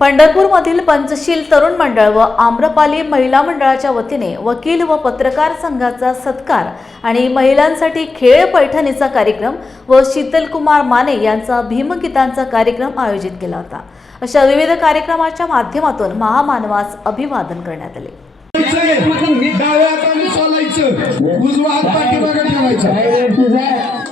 पंढरपूरमधील पंचशील तरुण मंडळ व आम्रपाली महिला मंडळाच्या वतीने वकील व पत्रकार संघाचा सत्कार आणि महिलांसाठी खेळ पैठणीचा कार्यक्रम व शीतलकुमार माने यांचा भीमगीतांचा कार्यक्रम आयोजित केला होता. अशा विविध कार्यक्रमाच्या माध्यमातून महामानवास अभिवादन करण्यात आले. डाव्या हाताने उजवा हात पाठीमागे ठेवायचा.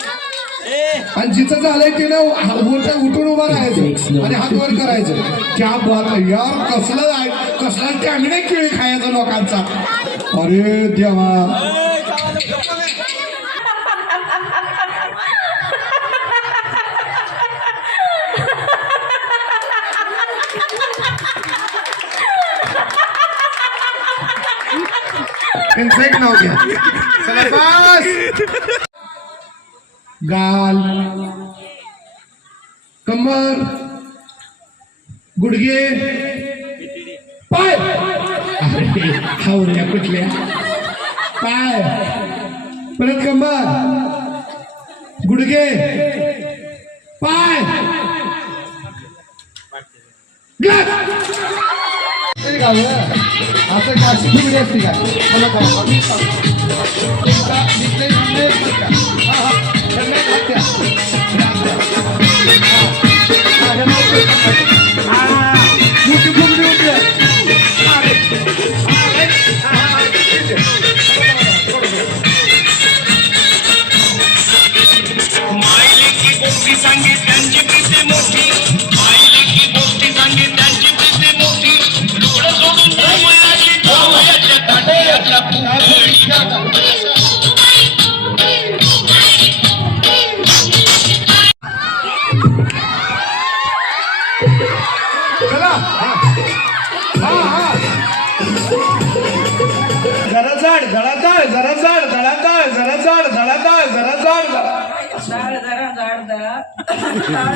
आणि जिचं झालंय तिनं उठ- उठून उभा राहायचं. आणि हात वर करायचं. क्या बात यार कसलं आहे कसला टॅंगणे केळी खायचा लोकांचा. अरे देवा. त्यांचं एक नाव घ्या. गाल कमर गुडघे पाय. हावऱ्या कुठल्या? पाय. परत कंबर गुडघे पाय. तरी असं का असते का जरा जाड जरा जाड जरा जाड जरा जाड जरा जाड जरा जाड जरा जाड डाळ जरा डाळ डाळ डाळ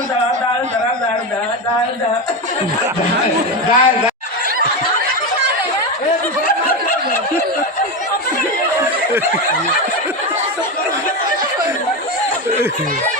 जरा डाळ डाळ डाळ जरा डाळ डाळ डाळ डाळ काय